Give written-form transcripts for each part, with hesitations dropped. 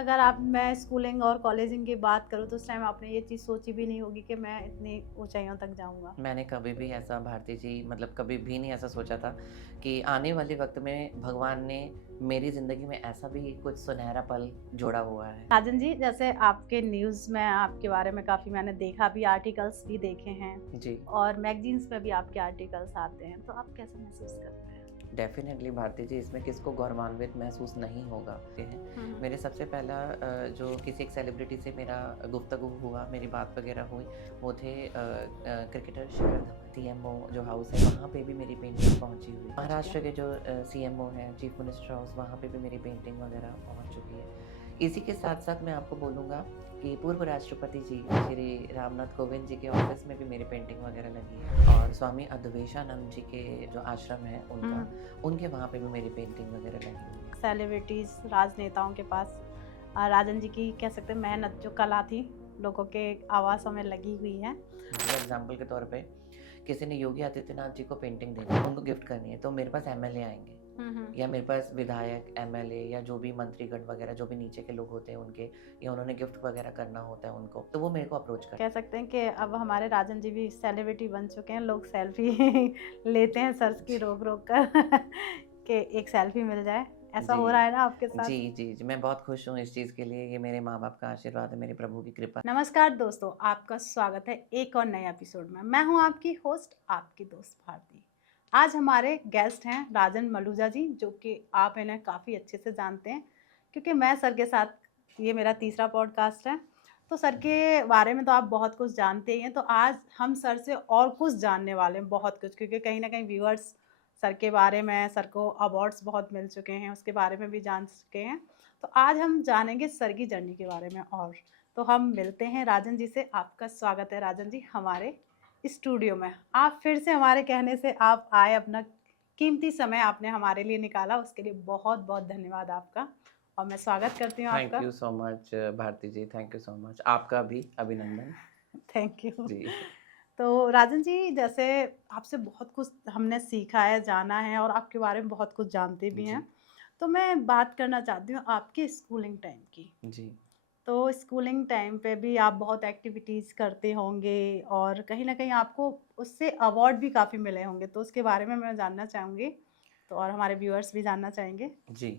अगर आप मैं स्कूलिंग और कॉलेजिंग की बात करूँ तो उस टाइम आपने ये चीज़ सोची भी नहीं होगी कि मैं इतनी ऊँचाइयों तक जाऊँगा। मैंने कभी भी ऐसा भारती जी मतलब कभी भी नहीं ऐसा सोचा था कि आने वाले वक़्त में भगवान ने मेरी ज़िंदगी में ऐसा भी कुछ सुनहरा पल जोड़ा हुआ है। राजन जी, जैसे आपके न्यूज़ में आपके बारे में काफ़ी मैंने देखा भी, आर्टिकल्स भी देखे हैं जी, और मैगज़ीन्स में भी आपके आर्टिकल्स आते हैं, तो आप कैसा महसूस करते हैं? डेफ़िनेटली भारती जी इसमें किसको गौरवान्वित महसूस नहीं होगा। ये है। हुँ, हुँ। मेरे सबसे पहला जो किसी एक सेलिब्रिटी से मेरा गुफ्तगू हुआ, मेरी बात वग़ैरह हुई, वो थे क्रिकेटर शिखर धवन। सीएमओ जो हाउस है वहाँ पे भी मेरी पेंटिंग पहुँची हुई। अच्छा। महाराष्ट्र के जो सीएमओ हैं, चीफ मिनिस्टर हाउस वहाँ पे भी मेरी पेंटिंग वग़ैरह पहुँच चुकी है। इसी के साथ-साथ मैं आपको बोलूँगा कि पूर्व राष्ट्रपति जी श्री रामनाथ कोविंद जी के ऑफ़िस में भी मेरी पेंटिंग वग़ैरह लगी है और स्वामी अद्वैतानंद जी के जो आश्रम है हुँ, उनका, हुँ। उनके वहाँ पे भी मेरी पेंटिंग वग़ैरह लगी हुई है। सेलिब्रिटीज़, राजनेताओं के पास राजन जी की कह सकते हैं मेहनत जो कला थी, लोगों के आवाज़ों में लगी हुई है। एग्ज़ाम्पल के तौर पे किसी ने योगी आदित्यनाथ जी को पेंटिंग देनी है, उनको गिफ्ट करनी है, तो मेरे पास एमएलए आएँगे हुँ, हुँ। या मेरे पास विधायक, एमएलए या जो भी मंत्रीगण वग़ैरह जो भी नीचे के लोग होते हैं उनके या उन्होंने गिफ्ट वग़ैरह करना होता है उनको, तो वो मेरे को अप्रोच करते कह सकते हैं कि अब हमारे राजन जी भी सेलिब्रिटी बन चुके हैं, लोग सेल्फी लेते हैं सर्च की रोक-रोक कर कि एक सेल्फी मिल जाए। हैं। ऐसा हो रहा जी। है ना आपके साथ? जी, मैं बहुत खुश हूँ इस चीज़ के लिए, ये मेरे माँ-बाप का आशीर्वाद है, मेरे प्रभु की कृपा। नमस्कार दोस्तों, आपका स्वागत है एक और नए एपिसोड में। मैं हूं आपकी होस्ट, आपकी दोस्त भारती। आज हमारे गेस्ट हैं राजन मलूजा जी, जो कि आप इन्हें काफ़ी अच्छे से जानते हैं क्योंकि मैं सर के साथ ये मेरा तीसरा पॉडकास्ट है। तो सर के बारे में तो आप बहुत कुछ जानते ही हैं, तो आज हम सर से और कुछ जानने वाले हैं, बहुत कुछ, क्योंकि कहीं ना कहीं व्यूअर्स सर के बारे में, सर को अवार्ड्स बहुत मिल चुके हैं, उसके बारे में भी जान चुके हैं। तो आज हम जानेंगे सर की जर्नी के बारे में और तो हम मिलते हैं राजन जी से। आपका स्वागत है राजन जी हमारे स्टूडियो में। आप फिर से हमारे कहने से आप आए, अपना कीमती समय आपने हमारे लिए निकाला, उसके लिए बहुत-बहुत धन्यवाद आपका और मैं स्वागत करती हूँ थैंक आपका। You so much Bharti ji, thank you so much. आपका भी अभिनंदन। Thank you. जी। तो राजन जी, जैसे आपसे बहुत कुछ हमने सीखा है, जाना है और आपके बारे में बहुत कुछ जानते भी हैं। जी, तो मैं बात करना चाहती हूँ आपके स्कूलिंग टाइम की। जी। तो स्कूलिंग टाइम पे भी आप बहुत एक्टिविटीज़ करते होंगे और कहीं न कहीं आपको उससे अवार्ड भी काफ़ी मिले होंगे, तो उसके बारे में मैं जानना चाहूँगी। तो और हमारे व्यूअर्स भी जानना चाहेंगे। जी।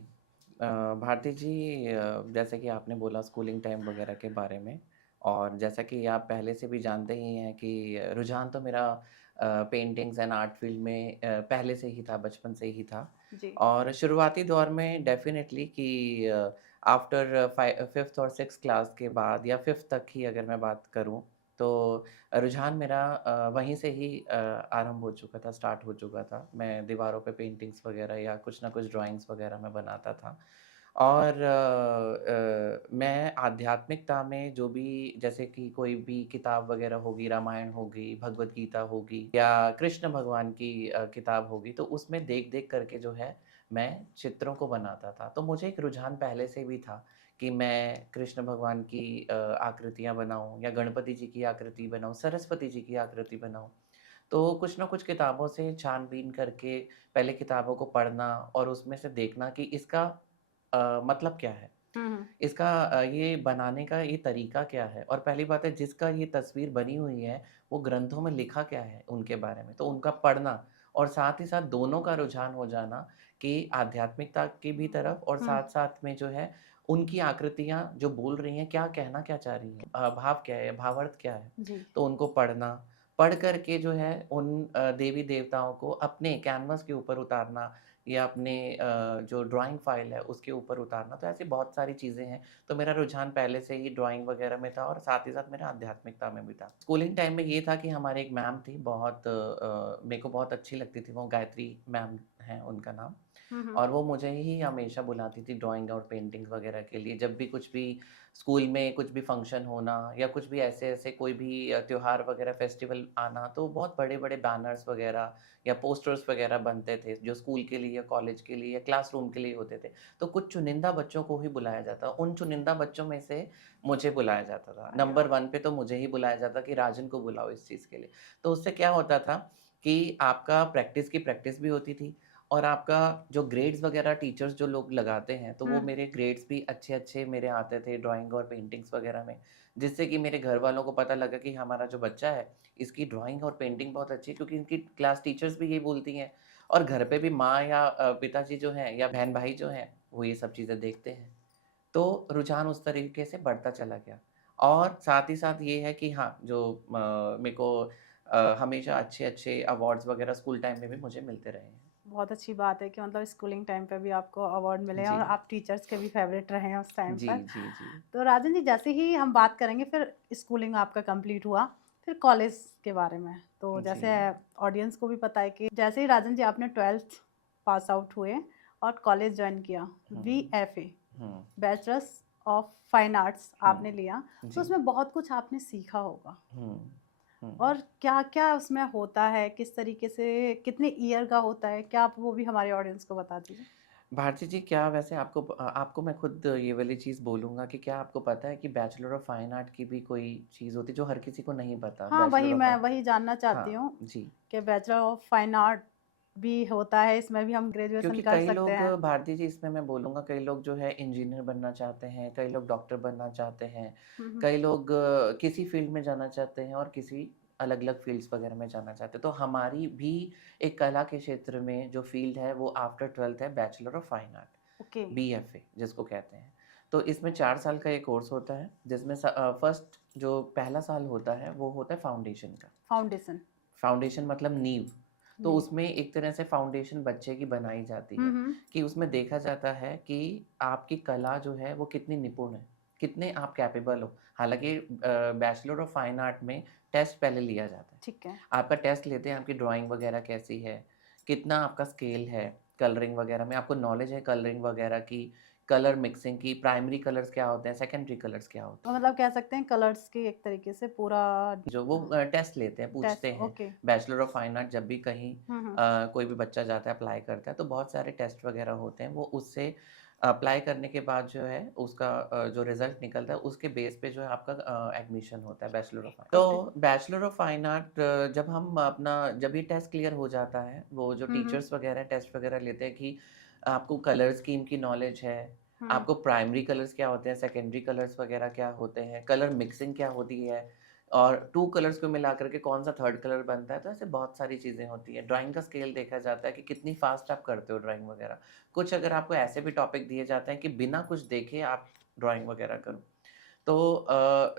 भारती जी जैसे कि आपने बोला स्कूलिंग टाइम वगैरह के बारे में और जैसा कि आप पहले से भी जानते ही हैं कि रुझान तो मेरा पेंटिंग्स एंड आर्ट फील्ड में पहले से ही था, बचपन से ही था। जी। और शुरुआती दौर में डेफ़िनेटली कि आफ्टर 5th और 6th क्लास के बाद या 5th तक ही अगर मैं बात करूँ, तो रुझान मेरा वहीं से ही आरंभ हो चुका था, स्टार्ट हो चुका था। मैं दीवारों पे पेंटिंग्स वगैरह या कुछ ना कुछ ड्राइंग्स वगैरह मैं बनाता था। और मैं आध्यात्मिकता में जो भी जैसे कि कोई भी किताब वगैरह होगी, रामायण होगी, भगवद गीता होगी या कृष्ण भगवान की किताब होगी, तो उसमें देख-देख करके जो है, मैं चित्रों को बनाता था। तो मुझे एक रुझान पहले से भी था कि मैं कृष्ण भगवान की आकृतियाँ बनाऊँ या गणपति जी की आकृति बनाऊँ, सरस्वती जी की आकृति बनाऊँ। तो कुछ ना कुछ किताबों से छान-बीन करके पहले किताबों को पढ़ना और उसमें से देखना कि इसका मतलब क्या है? हुँ, हुँ। इसका ये बनाने का ये तरीका क्या है? और पहली बात है जिसका ये तस्वीर बनी हुई है, वो ग्रंथों में लिखा क्या है उनके बारे में? तो उनका पढ़ना और साथ ही साथ दोनों का रुझान हो जाना कि आध्यात्मिकता की भी तरफ और हुँ, साथ-साथ में जो है उनकी आकृतियाँ जो बोल रही हैं, क्या कहना क्या चाह रही हैं? भाव क्या है? भावार्थ क्या है? जी। तो उनको पढ़ना, पढ़ कर के जो है उन देवी-देवताओं को अपने कैनवास के ऊपर उतारना या अपने जो ड्राइंग फ़ाइल है उसके ऊपर उतारना, तो ऐसी बहुत सारी चीज़ें हैं। तो मेरा रुझान पहले से ही ड्राइंग वग़ैरह में था और साथ ही साथ मेरा आध्यात्मिकता में भी था। स्कूलिंग टाइम में ये था कि हमारे एक मैम थी बहुत मेरे को बहुत अच्छी लगती थी वो गायत्री मैम हैं उनका नाम। हुँ, हुँ। और वो मुझे ही हमेशा बुलाती थी ड्राइंग और पेंटिंग्स वगैरह के लिए। जब भी कुछ भी स्कूल में कुछ भी फंक्शन होना या कुछ भी ऐसे-ऐसे कोई भी त्योहार वगैरह फेस्टिवल आना, तो बहुत बड़े-बड़े बैनर्स वगैरह या पोस्टर्स वगैरह बनते थे, जो स्कूल के लिए या कॉलेज के लिए या क्लासरूम के लिए होते थे। तो कुछ चुनिंदा बच्चों को ही बुलाया जाता। उन चुनिंदा बच्चों में से मुझे बुलाया जाता था। अरे नंबर वाह! 1 पे तो मुझे ही बुलाया जाता कि राजन को बुलाओ इस चीज़ के लिए। तो उससे क्या होता था कि आपका प्रैक्टिस की प्रैक्टिस भी होती थी और आपका जो ग्रेड्स वगैरह टीचर्स जो लोग लगाते हैं, तो वो हुँ, मेरे ग्रेड्स भी अच्छे-अच्छे मेरे आते थे ड्राइंग और पेंटिंग्स वगैरह में। जिससे कि मेरे घर वालों को पता लगा कि हमारा जो बच्चा है, इसकी ड्राइंग और पेंटिंग बहुत अच्छी है, क्योंकि इनकी क्लास टीचर्स भी यही बोलती हैं और घर पे भी माँ या पिताजी जो हैं या बहन-भाई जो हैं, वो ये सब चीज़ें देखते हैं। तो रुझान उस तरीके से बढ़ता चला गया और साथ ही साथ ये है कि हाँ, जो मेरे को हमेशा अच्छे-अच्छे अवार्ड्स वगैरह स्कूल टाइम में भी मुझे मिलते रहे हैं। बहुत अच्छी बात है कि मतलब स्कूलिंग टाइम पे भी आपको अवार्ड मिले हैं जी। और आप टीचर्स के भी फेवरेट रहे हैं उस टाइम जी, पर। जी, जी। तो राजन जी, जैसे ही हम बात करेंगे फिर स्कूलिंग आपका कंप्लीट हुआ, फिर कॉलेज के बारे में। तो जी। जैसे ऑडियंस को भी पता है कि जैसे ही राजन जी आपने 12th पास आउट हुए और कॉलेज जॉइन किया, हुँ, बीएफए, हुँ, बैचलर्स ऑफ फाइन आर्ट्स आपने हुँ। लिया, तो जी। उसमें बहुत कुछ आपने सीखा होगा। हुँ, हुँ। और क्या-क्या उसमें होता है? किस तरीके से कितने ईयर का होता है? क्या आप वो भी हमारे ऑडियंस को बता दीजिए? भारती जी, क्या वैसे आपको मैं खुद ये वाली चीज़ बोलूँगा कि क्या आपको पता है कि बैचलर ऑफ फाइन आर्ट की भी कोई चीज़ होती है जो हर किसी को नहीं पता? हाँ, बैचलर ऑफ मैं फाइन वही जानना चाहती हाँ, हूँ जी। कि बैचलर ऑफ फाइन आर्ट भी होता है, इसमें भी हम ग्रेजुएशन क्योंकि कर कई सकते लोग हैं। भारती जी, इसमें मैं बोलूँगा कई लोग जो है इंजीनियर बनना चाहते हैं, कई लोग डॉक्टर बनना चाहते हैं, हुँ, हुँ। कई लोग किसी फ़ील्ड में जाना चाहते हैं और किसी अलग-अलग फ़ील्ड्स वगैरह में जाना चाहते हैं। तो हमारी भी एक कला के क्षेत्र में जो फ़ील्ड है वो आफ्टर 12th है bachelor of fine art, okay, BFA जिसको कहते हैं। तो इसमें 4 साल का ये कोर्स होता है जिसमें फर्स्ट जो पहला साल होता है वो होता है फाउंडेशन का। फाउंडेशन, फाउंडेशन मतलब नींव। तो नीव। उसमें एक तरह से फाउंडेशन बच्चे की बनाई जाती हुँ, है हुँ। कि उसमें देखा जाता है कि आपकी कला जो है वो कितनी निपुण है, कितने आप कैपेबल हो। हालाँकि बैचलर ऑफ फाइन आर्ट में टेस्ट पहले लिया जाता है। ठीक है, आपका टेस्ट लेते हैं आपकी ड्राइंग वगैरह कैसी है, कितना आपका स्केल है, कलरिंग वगैरह में आपको नॉलेज है कलरिंग वगैरह की, कलर मिक्सिंग की, प्राइमरी कलर्स क्या होते हैं, सेकेंडरी कलर्स क्या होते तो हैं। मतलब कह सकते हैं कलर्स की एक तरीके से पूरा जो वो टेस्ट लेते हैं, टेस्ट पूछते हैं, okay. Bachelor of fine art जब भी कहीं हुँ, हुँ। कोई भी बच्चा जाता है, अप्लाई करता है, तो बहुत सारे टेस्ट वगैरह होते हैं, वो उससे अप्लाई करने के बाद जो है उसका जो रिज़ल्ट निकलता है, उसके बेस पे जो है आपका एडमिशन होता है बैचलर ऑफ फाइन। ओके। तो बैचलर ऑफ फाइन आर्ट जब ये टेस्ट क्लियर हो जाता है, वो जो हुँ, हुँ। टीचर्स वगैरह टेस्ट वगैरह लेते हैं कि आपको कलर स्कीम की नॉलेज है, हुँ। आपको प्राइमरी कलर्स क्या होते हैं, सेकेंडरी कलर्स वगैरह क्या होते हैं, कलर मिक्सिंग क्या होती है और 2 कलर्स को मिला कर के कौन-सा थर्ड कलर बनता है, तो ऐसे बहुत सारी चीज़ें होती हैं। ड्राइंग का स्केल देखा जाता है कि कितनी फ़ास्ट आप करते हो ड्राइंग वगैरह। कुछ अगर आपको ऐसे भी टॉपिक दिए जाते हैं कि बिना कुछ देखे आप ड्राइंग वगैरह करो। तो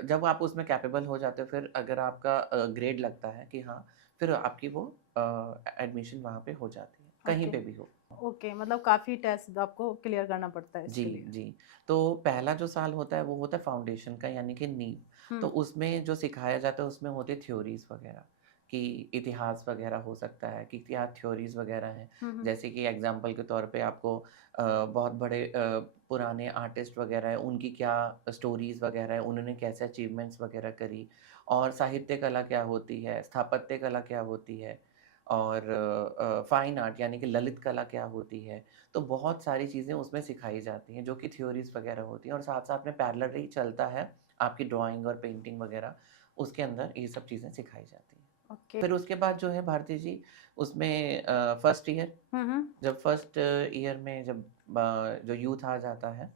जब आप उसमें कैपेबल हो जाते हो फिर अगर आपका ग्रेड लगता है कि हाँ, फिर आपकी वो एडमिशन वहाँ पे हो जाती है, कहीं ओके, पे भी हो। ओके, मतलब काफ़ी टेस्ट आपको क्लियर करना पड़ता है जी, इसके लिए। जी। तो पहला जो साल होता है वो होता है फाउंडेशन का यानी कि नींव। हुँ। तो उसमें जो सिखाया जाता है उसमें होती है थ्योरीज़ वग़ैरह कि इतिहास वग़ैरह हो सकता है कि क्या थ्योरीज़ वग़ैरह हैं। हुँ, हुँ। जैसे कि एग्ज़ाम्पल के तौर पे आपको बहुत बड़े पुराने आर्टिस्ट वग़ैरह हैं उनकी क्या स्टोरीज़ वग़ैरह हैं, उन्होंने कैसे अचीवमेंट्स वग़ैरह करी और साहित्य कला क्या होती है, स्थापत्य कला क्या होती है और फाइन आर्ट यानी कि ललित कला क्या होती है। तो बहुत सारी चीज़ें उसमें सिखाई जाती हैं, जो कि थ्योरीज़ वगैरह होती हैं और साथ-साथ में पैरेलली चलता है आपकी ड्राइंग और पेंटिंग वगैरह, उसके अंदर ये सब चीज़ें सिखाई जाती हैं। ओके। फिर उसके बाद जो है भारती जी उसमें फर्स्ट ईयर हुँ, हुँ। जब फर्स्ट ईयर में जब जो यूथ आ जाता है,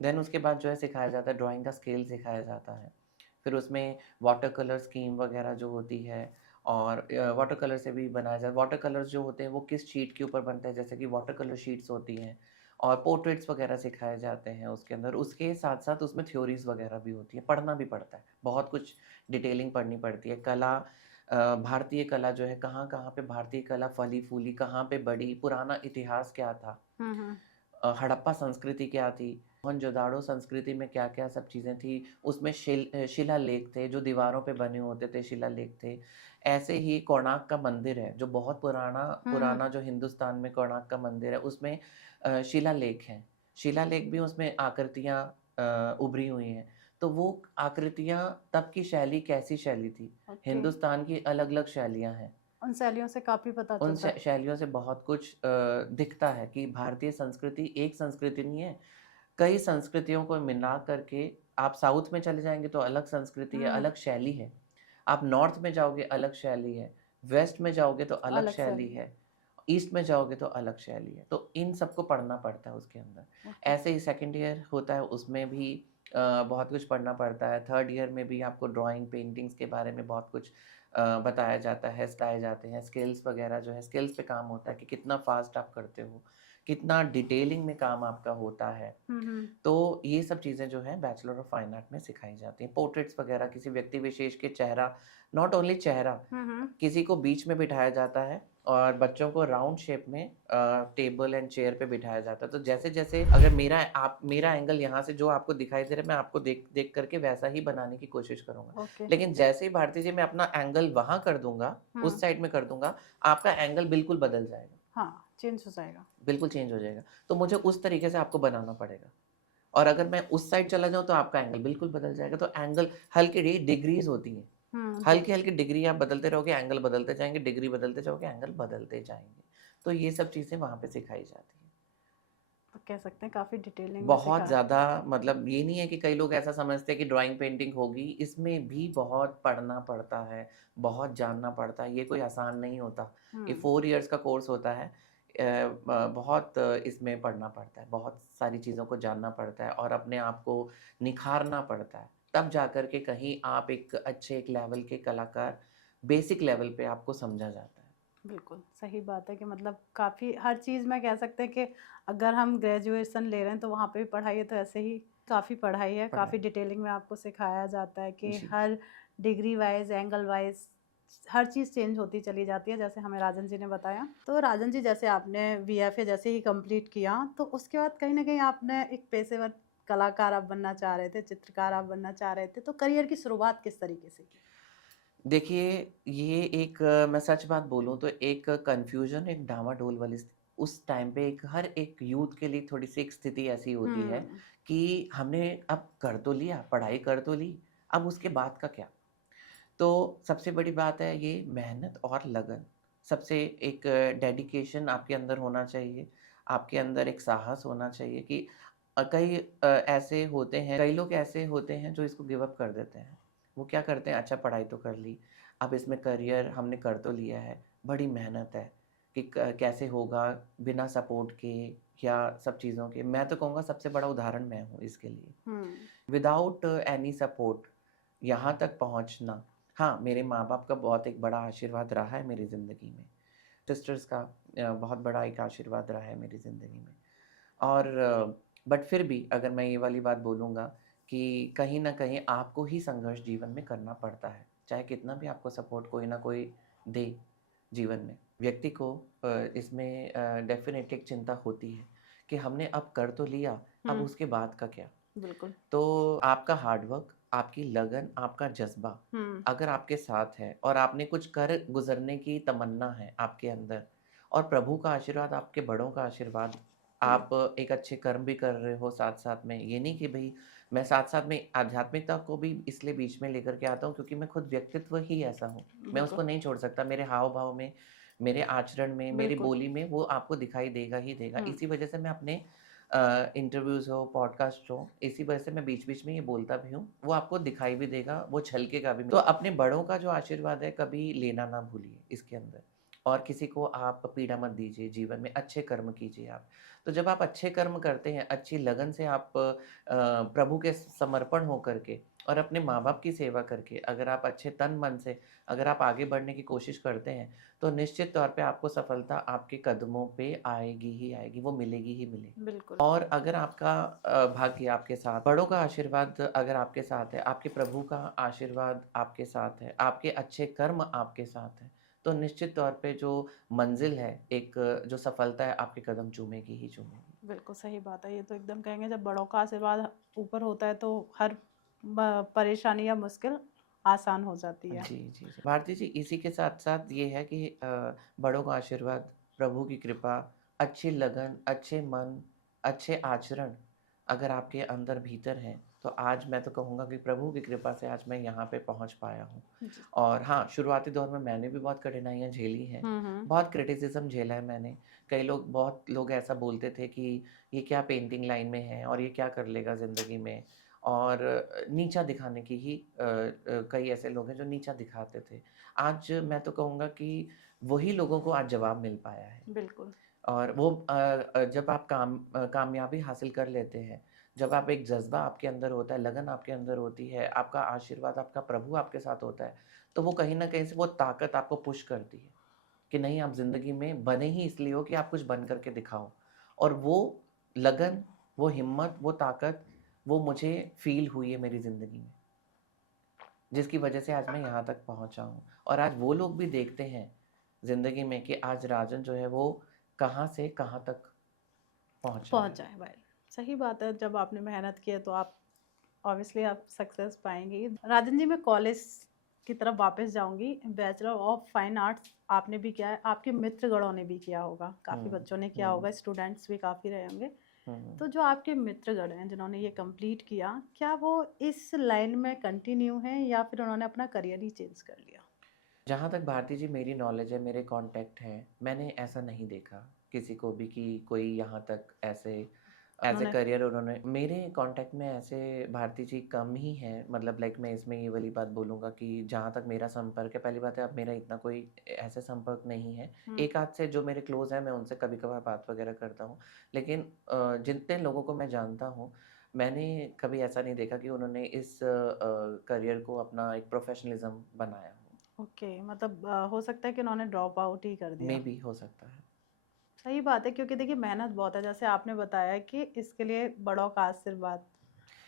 देन उसके बाद जो है सिखाया जाता है ड्राइंग का स्केल सिखाया जाता है। फिर उसमें वाटर कलर स्कीम वगैरह जो होती है और वाटर कलर से भी बनाया जाता है। वाटर कलर्स जो होते हैं वो किस शीट के ऊपर बनते हैं जैसे कि वाटर कलर शीट्स होती हैं और पोर्ट्रेट्स वगैरह सिखाए जाते हैं उसके अंदर। उसके साथ-साथ उसमें थ्योरीज़ वगैरह भी होती है, पढ़ना भी पड़ता है। बहुत कुछ डिटेलिंग पढ़नी पड़ती है। कला भारतीय कला जो है कहाँ-कहाँ पे भारतीय कला फली-फूली, कहाँ पे बढ़ी, पुराना इतिहास क्या था। हुँ, हुँ। हड़प्पा संस्कृति क्या थी, मोहनजोदाड़ो संस्कृति में क्या-क्या सब चीज़ें थी, उसमें शिलालेख थे, जो दीवारों पे बने होते थे शिलालेख थे। ऐसे ही कोणार्क का मंदिर है, जो बहुत पुराना हुँ, हुँ। पुराना जो हिंदुस्तान में कोणार्क का मंदिर है, उसमें शिलालेख हैं। शिलालेख भी उसमें आकृतियाँ उभरी हुई हैं। तो वो आकृतियाँ तब की शैली कैसी शैली थी? ओके। हिंदुस्तान की अलग-अलग शैलियाँ हैं। उन शैलियों से काफ़ी पता उन चलता है। शैलियों से बहुत कुछ दिखता है कि भारतीय संस्कृति एक संस्कृति नहीं है, कई संस्कृतियों को मिला करके आप साउथ में चले जाएँगे तो अलग संस्कृति है, हुँ, अलग शैली है। आप नॉर्थ में जाओगे अलग शैली है, वेस्ट में जाओगे तो अलग अलग शैली शैली। है ईस्ट में जाओगे तो अलग शैली है, तो इन सबको पढ़ना पड़ता है उसके अंदर। ओके। ऐसे ही सेकंड ईयर होता है, उसमें भी बहुत कुछ पढ़ना पड़ता है। थर्ड ईयर में भी आपको ड्राइंग, पेंटिंग्स के बारे में बहुत कुछ बताया जाता है, सिखाए जाते हैं। स्किल्स वगैरह जो है, स्किल्स पे काम होता है कि कितना फ़ास्ट आप करते हो, कितना डिटेलिंग में काम आपका होता है। हम्म। तो ये सब चीज़ें जो हैं बैचलर ऑफ फाइन आर्ट में सिखाई जाती हैं। पोर्ट्रेट्स वगैरह किसी व्यक्ति विशेष के चेहरा, नॉट ओनली चेहरा, हम्म। किसी को बीच में बिठाया जाता है और बच्चों को राउंड शेप में टेबल एंड चेयर पे बिठाया जाता है। तो जैसे-जैसे अगर मेरा एंगल यहाँ से जो आपको दिखाई दे रहा है, मैं आपको देख देख करके वैसा ही बनाने की कोशिश करूँगा। ओके। लेकिन जैसे ही भारती जी मैं अपना एंगल वहाँ कर दूँगा, उस साइड में कर दूँगा, आपका एंगल बिल्कुल बदल जाएगा, हाँ, चेंज हो जाएगा। बिल्कुल चेंज हो जाएगा। तो मुझे उस तरीके से आपको बनाना पड़ेगा। और अगर मैं उस साइड चला जाऊँ तो आपका एंगल बिल्कुल बदल जाएगा। तो एंगल हल्की डिग्रीज़ होती हैं। डिग्री। हल्की-हल्की डिग्री आप बदलते रहोगे, एंगल बदलते जाएँगे, डिग्री बदलते जाओगे, एंगल बदलते जाएँगे। तो ये सब चीज़ें वहाँ पे सिखाई जाती हैं। तो कह सकते हैं काफी डिटेलिंग में बहुत सिखा। ज़्यादा, मतलब ये नहीं है कि कई लोग ऐसा समझते हैं कि ड्राइंग पेंटिंग होगी, इसमें भी बहुत पढ़ना पड़ता है, बहुत जानना पड़ता है, ये कोई आसान नहीं होता। ये हम्म। 4 इयर्स का कोर्स होता है। बहुत इसमें पढ़ना पड़ता है, बहुत सारी चीज़ों को जानना पड़ता है और अपने आप को निखारना पड़ता है। तब जाकर के कहीं आप एक लेवल के कलाकार, बेसिक लेवल पे आपको समझा जाता है। बिल्कुल सही बात है कि मतलब काफ़ी हर चीज़ में कह सकते हैं कि अगर हम ग्रेजुएशन ले रहे हैं तो वहाँ पे भी पढ़ाई है, तो ऐसे ही काफ़ी पढ़ाई है, पढ़ाई। काफ़ी डिटेलिंग में आपको सिखाया जाता है कि जी। हर डिग्री वाइज, एंगल वाइज हर चीज़ चेंज होती चली जाती है, जैसे हमें राजन जी ने बताया। तो राजन जी, जैसे आपने वीएफए जैसे ही कंप्लीट किया, तो उसके बाद कहीं ना कहीं आपने एक पेशेवर कलाकार आप बनना चाह रहे थे, चित्रकार आप बनना चाह रहे थे, तो करियर की शुरुआत किस तरीके से की? देखिए, ये एक मैं सच बात बोलूँ तो एक कन्फ्यूज़न, एक डामाडोल वाली उस टाइम पे एक हर एक यूथ के लिए थोड़ी-सी एक स्थिति ऐसी होती है हम्म। कि हमने अब कर तो लिया, पढ़ाई कर तो ली, अब उसके बाद का क्या? तो सबसे बड़ी बात है ये मेहनत और लगन। सबसे एक डेडिकेशन आपके अंदर होना चाहिए, आपके अंदर एक साहस होना चाहिए कि ऐसे होते हैं, कई लोग ऐसे होते हैं जो इसको गिव अप कर देते हैं। वो क्या करते हैं, अच्छा पढ़ाई तो कर ली, अब इसमें करियर हमने कर तो लिया है, बड़ी मेहनत है कि कैसे होगा बिना सपोर्ट के या सब चीज़ों के। मैं तो कहूँगा सबसे बड़ा उदाहरण मैं हूँ इसके लिए। हम्म। विदाउट एनी सपोर्ट यहाँ तक पहुँचना, हाँ, मेरे माँ-बाप का बहुत एक बड़ा आशीर्वाद रहा है मेरी ज़िंदगी में। सिस्टर्स का बहुत बड़ा एक आशीर्वाद रहा है मेरी ज़िंदगी में। और बट फिर भी अगर मैं ये वाली बात बोलूँगा कि कहीं न कहीं आपको ही संघर्ष जीवन में करना पड़ता है। चाहे कितना भी आपको सपोर्ट कोई न कोई दे जीवन में। व्यक्ति को इसमें डेफ़िनेटली एक चिंता होती है कि हमने अब कर तो लिया, अब हम्म। उसके बाद का क्या? बिल्कुल। तो आपका हार्ड वर्क, आपकी लगन, आपका जज़्बा हम्म। अगर आपके साथ है और आपने कुछ कर गुज़रने की तमन्ना है आपके अंदर और प्रभु का आशीर्वाद, आपके बड़ों का आशीर्वाद, हम्म। आप एक अच्छे कर्म भी कर रहे हो साथ-साथ में। ये नहीं कि भई मैं साथ-साथ में आध्यात्मिकता को भी इसलिए बीच में लेकर के आता हूँ क्योंकि मैं खुद व्यक्तित्व ही ऐसा हूँ। मैं बिल्कुल। उसको नहीं छोड़ सकता। मेरे हाव-भाव में, मेरे आचरण में, मेरी बिल्कुल। बोली में वो आपको दिखाई देगा ही देगा। हुँ। इसी वजह से मैं अपने इंटरव्यूज़ हो, पॉडकास्ट हो, इसी वजह से मैं बीच-बीच में ये बोलता भी हूँ, वो आपको दिखाई भी देगा, वो झलकेगा भी। तो अपने बड़ों का जो आशीर्वाद है, कभी लेना ना भूलिए इसके अंदर और किसी को आप पीड़ा मत दीजिए जीवन में, अच्छे कर्म कीजिए आप। तो जब आप अच्छे कर्म करते हैं, अच्छी लगन से आप प्रभु के समर्पण हो करके और अपने माँ-बाप की सेवा करके, अगर आप अच्छे तन-मन से अगर आप आगे बढ़ने की कोशिश करते हैं, तो निश्चित तौर पे आपको सफलता आपके कदमों पे आएगी ही आएगी, वो मिलेगी ही मिलेगी। बिल्कुल। और अगर आपका भाग्य आपके साथ, बड़ों का आशीर्वाद अगर आपके साथ है, आपके प्रभु का आशीर्वाद आपके साथ है, आपके अच्छे कर्म आपके साथ हैं, तो निश्चित तौर पे जो मंज़िल है, एक जो सफलता है, आपके कदम चूमेगी ही चूमेगी। बिल्कुल सही बात है। ये तो एकदम कहेंगे, जब बड़ों का आशीर्वाद ऊपर होता है तो हर परेशानी या मुश्किल आसान हो जाती है। जी, जी, जी। भारती जी, इसी के साथ-साथ ये है कि बड़ों का आशीर्वाद, प्रभु की कृपा, अच्छी लगन, अच्छे मन, अच्छे आचरण अगर आपके अंदर भीतर हैं, तो आज मैं तो कहूँगा कि प्रभु की कृपा से आज मैं यहाँ पे पहुँच पाया हूँ। जी। और हाँ, शुरुआती दौर में मैंने भी बहुत कठिनाइयाँ झेली हैं, हुँ। बहुत क्रिटिसिज़्म झेला है मैंने। बहुत लोग ऐसा बोलते थे कि ये क्या पेंटिंग लाइन में है और ये क्या कर लेगा ज़िंदगी में और नीचा दिखाने की ही कई ऐसे लोग हैं जो नीचा दिखाते थे। आज मैं तो कहूँगा कि वही लोगों को आज जवाब मिल पाया है। बिल्कुल। और वो जब आप कामयाबी हासिल कर लेते हैं, जब आप एक जज़्बा आपके अंदर होता है, लगन आपके अंदर होती है, आपका आशीर्वाद, आपका प्रभु आपके साथ होता है, तो वो कहीं न कहीं से वो ताकत आपको पुश करती है, कि नहीं आप ज़िंदगी में बने ही इसलिए हो कि आप कुछ बन कर के दिखाओ। और वो लगन, वो हिम्मत, वो ताकत, वो मुझे फ़ील हुई है मेरी ज़िंदगी में, जिसकी वजह से आज मैं यहाँ तक पहुँचा हूँ। और आज वो लोग भी देखते हैं ज़िंदगी में कि आज राजन जो है वो कहाँ से कहाँ तक पहुँच रहा पहुँच है। जाए भाई। सही बात है, जब आपने मेहनत की है तो आप ऑब्वियसली आप सक्सेस पाएँगे ही। राजन जी, मैं कॉलेज की तरफ वापस जाऊँगी। बैचलर ऑफ फाइन आर्ट्स आपने भी किया है, आपके मित्रगणों ने भी किया होगा, काफ़ी हुँ, बच्चों ने किया हुँ, होगा, स्टूडेंट्स भी काफ़ी रहे होंगे। हुँ। तो जो आपके मित्रगण हैं जिन्होंने ये कंप्लीट किया, क्या वो इस लाइन में कंटिन्यू हैं या फिर उन्होंने अपना करियर ही चेंज कर लिया? जहाँ तक भारती जी मेरी नॉलेज है, मेरे कॉन्टैक्ट हैं, मैंने ऐसा नहीं देखा किसी को भी कि कोई यहाँ तक ऐसे एज़ ए उन्होंने करियर उन्होंने मेरे कॉन्टैक्ट में ऐसे भारती जी कम ही हैं। मतलब लाइक मैं इसमें ये वाली बात बोलूँगा कि जहाँ तक मेरा संपर्क है, पहली बात है अब मेरा इतना कोई ऐसे संपर्क नहीं है। हुँ, एक आध से जो मेरे क्लोज़ हैं, मैं उनसे कभी-कभार बात वगैरह करता हूँ। लेकिन जितने लोगों को मैं जानता हूँ, मैंने कभी ऐसा नहीं देखा कि उन्होंने इस करियर को अपना एक प्रोफ़ेशनलिज़्म बनाया हो। ओके, मतलब हो सकता है कि उन्होंने ड्रॉप आउट ही कर दिया। मेबी हो सकता है। सही बात है, क्योंकि देखिए मेहनत बहुत है, जैसे आपने बताया कि इसके लिए बड़ों का आशीर्वाद,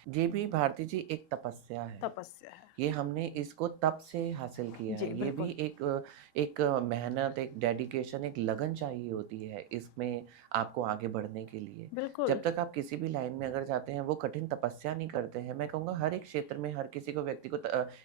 ये भी भारती जी एक तपस्या है। तपस्या है। ये हमने इसको तब से हासिल किया जी, है। ये भी बिल्कुल। एक मेहनत, एक डेडिकेशन, एक लगन चाहिए होती है इसमें आपको आगे बढ़ने के लिए। बिल्कुल, जब तक आप किसी भी लाइन में अगर जाते हैं, वो कठिन तपस्या नहीं करते हैं। मैं कहूँगा हर एक क्षेत्र में हर किसी को व्यक्ति को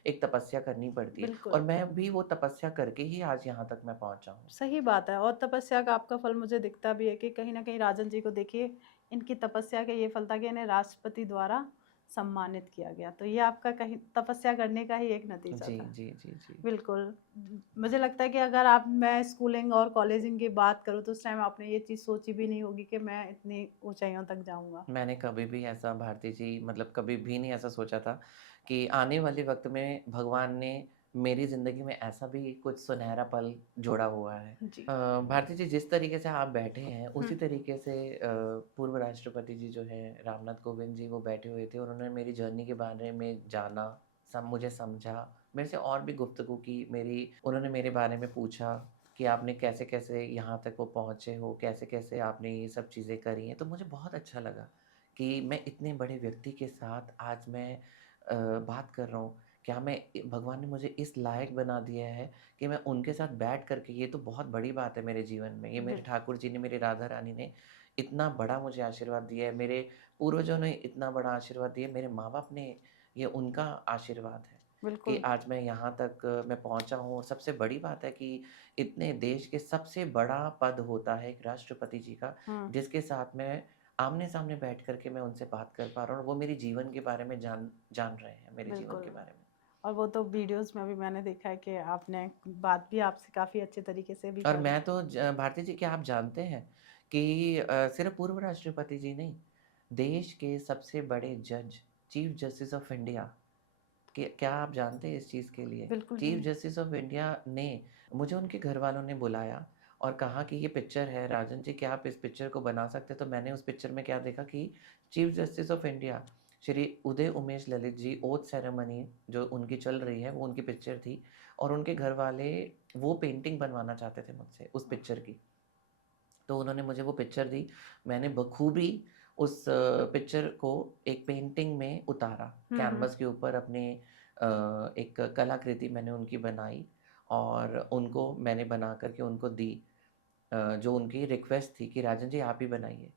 एक तपस्या करनी पड़ती है और बिल्कुल। मैं भी वो तपस्या करके ही आज यहाँ तक मैं पहुँचा हूँ। सही बात है, और तपस्या का आपका फल मुझे दिखता भी है कि कहीं न कहीं राजन जी को देखिए, इनकी तपस्या का ये फल था कि इन्हें राष्ट्रपति द्वारा सम्मानित किया गया। तो ये आपका कहीं तपस्या करने का ही एक नतीजा जी, था। जी, जी, जी। बिल्कुल। मुझे लगता है कि अगर आप मैं स्कूलिंग और कॉलेजिंग की बात करूँ तो उस टाइम आपने ये चीज़ सोची भी नहीं होगी कि मैं इतनी ऊँचाइयों तक जाऊँगा। मैंने कभी भी ऐसा भारती जी मतलब कभी भी नहीं ऐसा सोचा था कि आने वाले वक़्त में भगवान ने मेरी ज़िंदगी में ऐसा भी कुछ सुनहरा पल जोड़ा हुआ है। जी। भारती जी जिस तरीके से आप बैठे हैं हुँ, उसी तरीके से पूर्व राष्ट्रपति जी जो हैं रामनाथ कोविंद जी वो बैठे हुए थे। उन्होंने मेरी जर्नी के बारे में जाना, मुझे समझा, मेरे से और भी गुफ्तगू की, मेरी उन्होंने मेरे बारे में पूछा कि आपने कैसे-कैसे यहाँ तक वो पहुँचे हो, कैसे-कैसे आपने ये सब चीज़ें करी हैं। तो मुझे बहुत अच्छा लगा कि मैं इतने बड़े व्यक्ति के साथ आज मैं बात कर रहा हूँ। क्या मैं भगवान ने मुझे इस लायक बना दिया है कि मैं उनके साथ बैठ कर के ये तो बहुत बड़ी बात है मेरे जीवन में। ये मेरे बिल्कुल, ठाकुर जी ने, मेरी राधा रानी ने इतना बड़ा मुझे आशीर्वाद दिया है, मेरे पूर्वजों ने इतना बड़ा आशीर्वाद दिया है, मेरे माँ-बाप ने ये उनका आशीर्वाद है। कि बिल्कुल। आज मैं यहाँ तक मैं पहुँचा हूँ और सबसे बड़ी बात है कि इतने देश के सबसे बड़ा पद होता है एक राष्ट्रपति जी का, हुँ, जिसके साथ मैं आमने-सामने बैठ कर के मैं उनसे बात कर पा रहा हूँ और वो मेरे जीवन के बारे में जान जान रहे हैं, मेरे जीवन बिल्कुल। के बारे में। और वो तो वीडियोज़ में भी मैंने देखा है कि आपने बात भी आपसे काफ़ी अच्छे तरीके से भी और करी। मैं तो भारती जी क्या आप जानते हैं कि सिर्फ़ पूर्व राष्ट्रपति जी नहीं, देश के सबसे बड़े जज, चीफ़ जस्टिस ऑफ इंडिया क्या आप जानते हैं इस चीज़ के लिए? बिल्कुल भी चीफ़ नहीं। जस्टिस ऑफ इंडिया ने मुझे उनके घरवालों ने बुलाया और कहा कि ये पिक्चर है राजन जी क्या आप इस पिक्चर को बना सकते हैं? तो मैंने उस पिक्चर में क्या देखा कि chief justice of India Shri Uday Umesh Lalit ji oath ceremony जो उनकी चल रही है वो उनकी पिक्चर थी और उनके घरवाले वो पेंटिंग बनवाना चाहते थे मुझसे उस पिक्चर की। तो उन्होंने मुझे वो पिक्चर दी, मैंने बखूबी उस पिक्चर को एक पेंटिंग में उतारा, हुँ, हुँ। कैनवस के ऊपर अपने एक कलाकृति मैंने उनकी बनाई और उनको मैंने बना कर के उनको दी। जो उनकी रिक्वेस्ट थी कि राजन जी आप ही बनाइए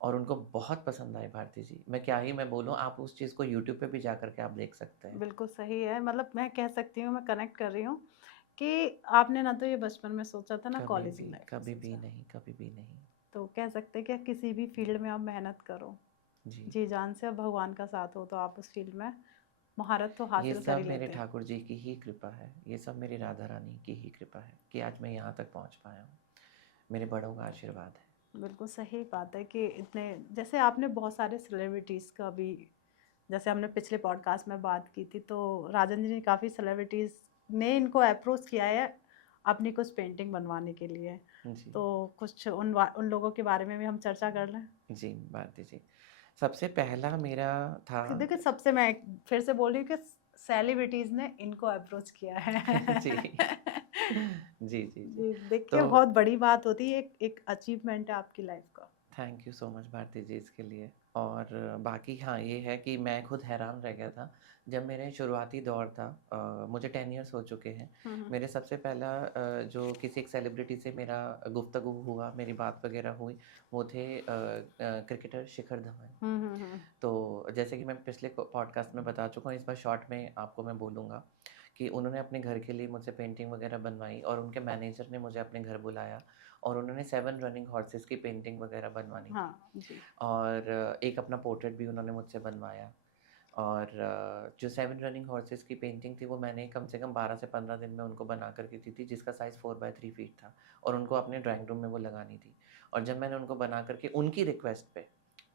और उनको बहुत पसंद आई भारती जी। मैं क्या ही मैं बोलूँ आप उस चीज़ को यूट्यूब पे भी जा कर के आप देख सकते हैं। बिल्कुल सही है, मतलब मैं कह सकती हूँ, मैं कनेक्ट कर रही हूँ कि आपने ना तो ये बचपन में सोचा था, ना कॉलेजिंग लाइफ में कभी भी सोचा। नहीं, कभी भी नहीं। तो कह सकते हैं कि किसी भी फील्ड में आप मेहनत करो, जी। जी जान से, और भगवान का साथ हो तो आप उस फील्ड में महारत तो ये हासिल कर ही सब मेरे लेते हैं। ठाकुर जी की ही कृपा है। ये सब मेरी राधा रानी की ही कृपा है कि आज मैं यहाँ तक पहुँच पाया हूँ। मेरे बड़ों का आशीर्वाद है। बिल्कुल सही बात है कि इतने, जैसे आपने बहुत सारे सेलिब्रिटीज़ का भी जैसे हमने पिछले पॉडकास्ट में बात की थी, तो राजन जी ने काफ़ी सेलिब्रिटीज़ ने इनको अप्रोच किया है अपनी कुछ पेंटिंग बनवाने के लिए। जी। तो कुछ उन लोगों के बारे में भी हम चर्चा कर लें। जी, भारती जी। सबसे पहला मेरा था देखिए, सबसे मैं फिर से बोल रही हूँ कि सेलिब्रिटीज़ ने इनको अप्रोच किया है। जी। जी, जी, जी। जी, तो देखिए बहुत बड़ी बात होती है, एक अचीवमेंट है आपकी लाइफ का। Thank you so much Bharti ji इसके लिए। और बाकी हाँ, ये है कि मैं खुद हैरान रह गया था जब मेरे शुरुआती दौर था। मुझे 10 इयर्स हो चुके हैं। हुँ, हुँ। मेरे सबसे पहला जो किसी एक सेलिब्रिटी से मेरा गुफ्तगू हुआ, मेरी बात वगैरह हुई, वो थे क्रिकेटर शिखर धवन। हुँ, हुँ, हुँ। तो जैसे कि मैं पिछले पॉडकास्ट में बता चुका हूँ, इस बार शॉर्ट में आपको मैं बोलूँगा कि उन्होंने अपने घर के लिए मुझसे पेंटिंग वगैरह बनवाई और उनके मैनेजर ने मुझे अपने घर बुलाया और उन्होंने 7 रनिंग हॉर्सेस की पेंटिंग वगैरह बनवानी थी। हाँ, जी। और एक अपना पोर्ट्रेट भी उन्होंने मुझसे बनवाया। और जो 7 रनिंग हॉर्सेस की पेंटिंग थी वो मैंने कम से कम 12 से 15 दिन में उनको बना कर के दी थी, जिसका साइज़ 4 बाय 3 फीट था और उनको अपने ड्राइंग रूम में वो लगानी थी। और जब मैंने उनको बना कर के उनकी रिक्वेस्ट पे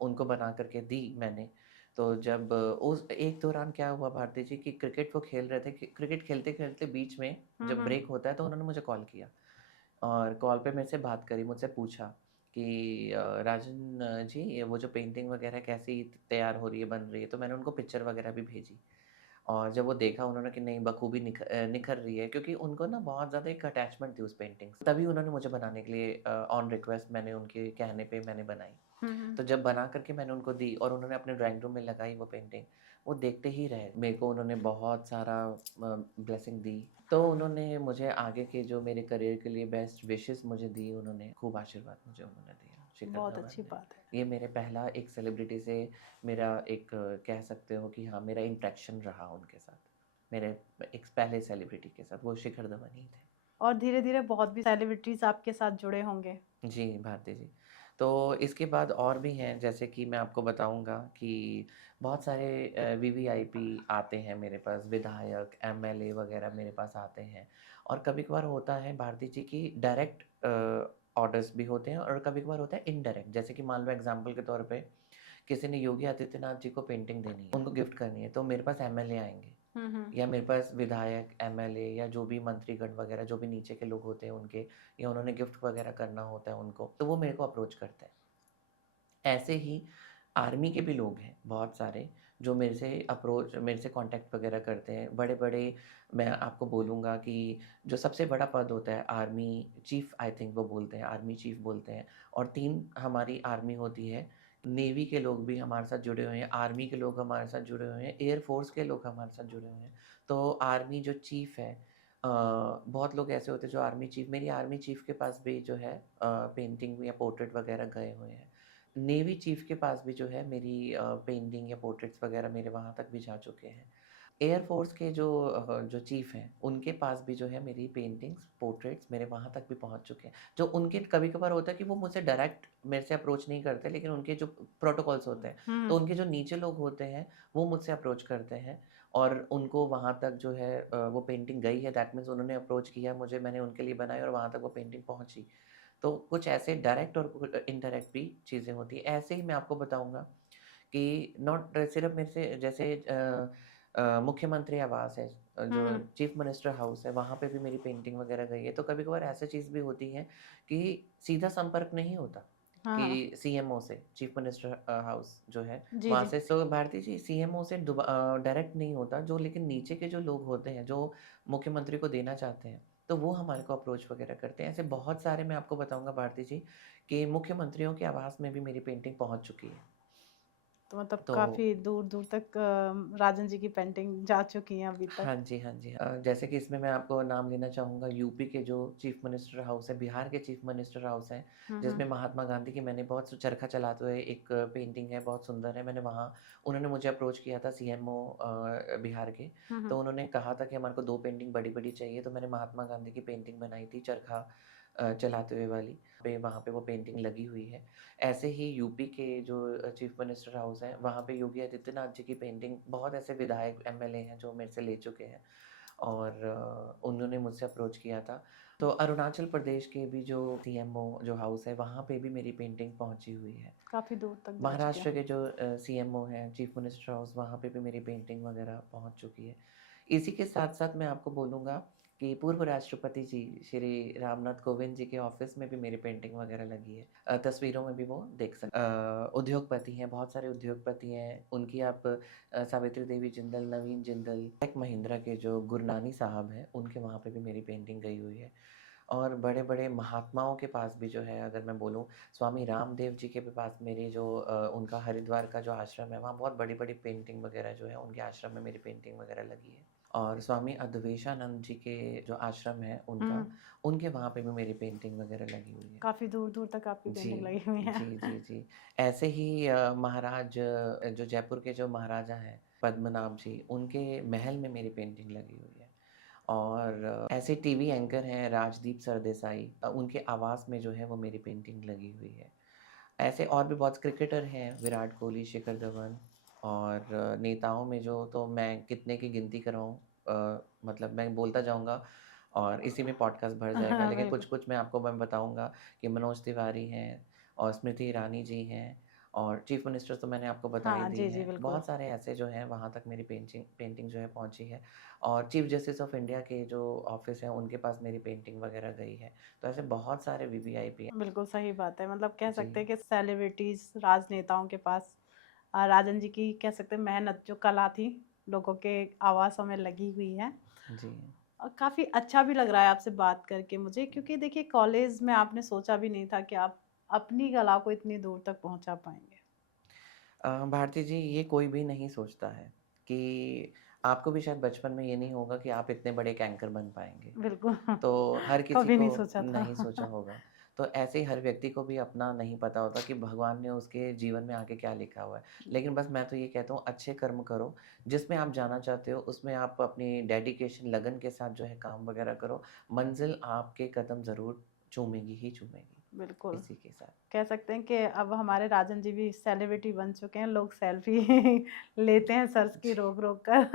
उनको बना कर के दी मैंने, तो जब उस एक दौरान क्या हुआ भारती जी कि क्रिकेट वो खेल रहे थे, क्रिकेट खेलते-खेलते बीच में हुँ, जब हुँ। ब्रेक होता है तो उन्होंने मुझे कॉल किया और कॉल पे मेरे से बात करी, मुझसे पूछा कि राजन जी, ये वो जो पेंटिंग वगैरह कैसी तैयार हो रही है, बन रही है? तो मैंने उनको पिक्चर वगैरह भी भेजी। और जब वो देखा उन्होंने कि नहीं बखूबी निखर रही है, क्योंकि उनको ना बहुत ज़्यादा एक अटैचमेंट थी उस पेंटिंग से। तभी उन्होंने मुझे बनाने के लिए ऑन रिक्वेस्ट मैंने उनके कहने पे मैंने बनाई। हुँ, हुँ। तो जब बना कर के मैंने उनको दी और उन्होंने अपने ड्राइंग रूम में लगाई वो पेंटिंग, वो देखते ही रहे। मेरे को उन्होंने बहुत सारा ब्लेसिंग दी। तो उन्होंने मुझे आगे के जो मेरे करियर के लिए बेस्ट विशेज़ मुझे दी उन्होंने, खूब आशीर्वाद मुझे उन्होंने दिया, शिखर बहुत धवन अच्छी ने। बात है। ये मेरे पहला एक सेलिब्रिटी से मेरा एक कह सकते हो कि हाँ, मेरा इंटरेक्शन रहा उनके साथ। मेरे एक पहले सेलिब्रिटी के साथ, वो शिखर धवन ही थे। और धीरे-धीरे बहुत भी सेलिब्रिटीज़ आपके साथ जुड़े होंगे। जी, भारती जी। तो इसके बाद और भी हैं, जैसे कि मैं आपको बताऊँगा कि बहुत सारे वीवीआईपी आते हैं मेरे पास, विधायक, एमएलए वग़ैरह मेरे पास आते हैं। और कभी-कभार होता है भारती जी कि डायरेक्ट ऑर्डर्स भी होते हैं और कभी-कभार होता है इनडायरेक्ट। जैसे कि मान लो एग्ज़ाम्पल के तौर पे किसी ने योगी आदित्यनाथ जी को पेंटिंग देनी है, उनको गिफ्ट करनी है, तो मेरे पास एमएलए आएँगे। हुँ, हुँ। या मेरे पास विधायक, एमएलए या जो भी मंत्रीगण वगैरह जो भी नीचे के लोग होते हैं उनके, या उन्होंने गिफ्ट वगैरह करना होता है उनको, तो वो मेरे को अप्रोच करते हैं। ऐसे ही आर्मी के भी लोग हैं बहुत सारे जो मेरे से कॉन्टैक्ट वगैरह करते हैं। बड़े-बड़े, मैं आपको बोलूँगा कि जो सबसे बड़ा पद होता है आर्मी चीफ़, आई थिंक वो बोलते हैं, आर्मी चीफ़ बोलते हैं। और 3 हमारी आर्मी होती है, नेवी के लोग भी हमारे साथ जुड़े हुए हैं, आर्मी के लोग हमारे साथ जुड़े हुए हैं, एयर फ़ोर्स के लोग हमारे साथ जुड़े हुए हैं। तो आर्मी जो चीफ़ है, बहुत लोग ऐसे होते हैं जो आर्मी चीफ़, मेरी आर्मी चीफ़ के पास भी जो है पेंटिंग या पोर्ट्रेट वगैरह गए हुए हैं। नेवी चीफ़ के पास भी जो है मेरी पेंटिंग या पोर्ट्रेट्स वगैरह मेरे वहाँ तक भी जा चुके हैं। एयर फ़ोर्स के जो चीफ़ हैं, उनके पास भी जो है मेरी पेंटिंग्स, पोर्ट्रेट्स मेरे वहाँ तक भी पहुँच चुके हैं। जो उनके कभी-कभार होता है कि वो मुझसे डायरेक्ट मेरे से अप्रोच नहीं करते, लेकिन उनके जो प्रोटोकॉल्स होते हैं, तो हुँ, उनके जो नीचे लोग होते हैं, वो मुझसे अप्रोच करते हैं और उनको वहाँ तक जो है वो पेंटिंग गई है, दैट मीन्स उन्होंने अप्रोच किया मुझे, मैंने उनके लिए बनाई और वहाँ तक वो पेंटिंग पहुँची। तो कुछ ऐसे डायरेक्ट और इनडायरेक्ट भी चीज़ें होती हैं। ऐसे ही मैं आपको बताऊँगा कि नॉट सिर्फ़ मेरे से, जैसे मुख्यमंत्री आवास है, जो हुँ। चीफ़ मिनिस्टर हाउस है, वहाँ पे भी मेरी पेंटिंग वग़ैरह गई है। तो कभी-कभार ऐसी चीज़ भी होती है कि सीधा संपर्क नहीं होता हाँ, हाँ। कि सीएमओ से, चीफ़ मिनिस्टर हाउस जो है, जी, वहाँ जी। से। तो भारती जी, सीएमओ से डायरेक्ट नहीं होता, जो लेकिन नीचे के जो लोग होते हैं, जो मुख्यमंत्री को देना चाहते हैं, तो वो हमारे को अप्रोच वग़ैरह करते हैं। ऐसे बहुत सारे मैं आपको बताऊँगा भारती जी कि मुख्यमंत्रियों के आवास में भी मेरी पेंटिंग पहुँच चुकी है। तो मतलब तो काफ़ी दूर-दूर तक राजन जी की पेंटिंग जा चुकी हैं अभी हाँ तक। जी, हाँ जी। जैसे कि इसमें मैं आपको नाम लेना चाहूँगा यूपी के जो चीफ़ मिनिस्टर हाउस है, बिहार के चीफ़ मिनिस्टर हाउस हैं, हुँ, जिसमें हुँ। महात्मा गांधी की मैंने बहुत चरखा चलाते हुए एक पेंटिंग है, बहुत सुंदर है। मैंने वहाँ उन्होंने मुझे अप्रोच किया था, सीएमओ बिहार के। हुँ, हुँ। तो उन्होंने कहा था कि हमारे को 2 पेंटिंग बड़ी-बड़ी चाहिए, तो मैंने महात्मा गांधी की पेंटिंग बनाई थी, चरखा चलाते हुए वाली। वहाँ पे वो पेंटिंग लगी हुई है। ऐसे ही यूपी के जो चीफ़ मिनिस्टर हाउस है, वहाँ पे योगी आदित्यनाथ जी की पेंटिंग, बहुत ऐसे विधायक, एमएलए हैं जो मेरे से ले चुके हैं। और उन्होंने मुझसे अप्रोच किया था। तो अरुणाचल प्रदेश के भी जो सीएमओ जो हाउस है, वहाँ पे भी मेरी पेंटिंग पहुँची हुई है। काफ़ी दूर तक जा चुके महाराष्ट्र हैं। के जो सीएमओ हैं, चीफ मिनिस्टर हाउस, वहाँ पे भी मेरी पेंटिंग वगैरह पहुँच चुकी है। इसी के साथ-साथ मैं आपको बोलूँगा कि पूर्व राष्ट्रपति जी, श्री रामनाथ कोविंद जी के ऑफ़िस में भी मेरी पेंटिंग वगैरह लगी है। तस्वीरों में भी वो देख उद्योगपति हैं, बहुत सारे उद्योगपति हैं, उनकी आप सावित्री देवी जिंदल, नवीन जिंदल, टेक महिंद्रा के जो गुरनानी साहब हैं, उनके वहाँ पे भी मेरी पेंटिंग गई हुई है। और बड़े-बड़े महात्माओं के पास भी जो है, अगर मैं बोलूँ, स्वामी रामदेव जी के भी पास मेरी जो उनका हरिद्वार का जो आश्रम है, वहाँ बहुत बड़ी-बड़ी पेंटिंग वगैरह जो है, उनके आश्रम में मेरी पेंटिंग वगैरह लगी है। और स्वामी अद्वैतानंद जी के जो आश्रम है उनका, हुँ, उनके वहाँ पे भी मेरी पेंटिंग वगैरह लगी हुई है। काफ़ी दूर-दूर तक आपकी जी, पेंटिंग लगी हुई है। जी, जी, जी। ऐसे ही महाराज जो जयपुर के जो महाराजा हैं, पद्मनाभ जी, उनके महल में मेरी पेंटिंग लगी हुई है। और ऐसे टीवी एंकर हैं राजदीप सरदेसाई, उनके आवास में जो है वो मेरी पेंटिंग लगी हुई है। ऐसे और भी बहुत क्रिकेटर हैं, विराट कोहली, शिखर धवन। और नेताओं में जो तो मैं कितने की गिनती कराऊँ, मतलब मैं बोलता जाऊँगा और इसी में पॉडकास्ट भर जाएगा। लेकिन बिल्कुल। कुछ-कुछ मैं बताऊँगा कि मनोज तिवारी हैं और स्मृति ईरानी जी हैं, और चीफ मिनिस्टर तो मैंने आपको बता ही हाँ, दी जी, जी, हैं। बिल्कुल। बहुत सारे ऐसे जो हैं, वहाँ तक मेरी पेंटिंग जो है पहुँची है। और चीफ जस्टिस ऑफ इंडिया के जो ऑफ़िस हैं, उनके पास मेरी पेंटिंग वगैरह गई है। तो ऐसे बहुत सारे वीवीआईपी हैं। बिल्कुल सही बात है। मतलब कह जी, सकते हैं कि सेलिब्रिटीज़, राजनेताओं के पास राजन जी की कह सकते हैं मेहनत जो कला थी, लोगों के आवाज़ों में लगी हुई है। जी। और काफ़ी अच्छा भी लग रहा है आपसे बात करके मुझे, क्योंकि देखिए कॉलेज में आपने सोचा भी नहीं था कि आप अपनी कला को इतनी दूर तक पहुँचा पाएँगे। भारती जी, ये कोई भी नहीं सोचता है कि आपको भी शायद बचपन में ये नहीं होगा कि आप इतने बड़े एक एंकर बन पाएँगे। बिल्कुल, तो हर किसी कभी को नहीं सोचा था। नहीं सोचा होगा। तो ऐसे ही हर व्यक्ति को भी अपना नहीं पता होता कि भगवान ने उसके जीवन में आगे क्या लिखा हुआ है। लेकिन बस मैं तो ये कहता हूँ, अच्छे कर्म करो, जिसमें आप जाना चाहते हो उसमें आप अपनी डेडिकेशन, लगन के साथ जो है काम वगैरह करो। मंज़िल आपके कदम ज़रूर चूमेगी ही चूमेगी। बिल्कुल, इसी के साथ। कह सकते हैं कि अब हमारे राजन जी भी सेलिब्रिटी बन चुके हैं, लोग सेल्फ़ी लेते हैं सर्च की जी। रोक-रोक कर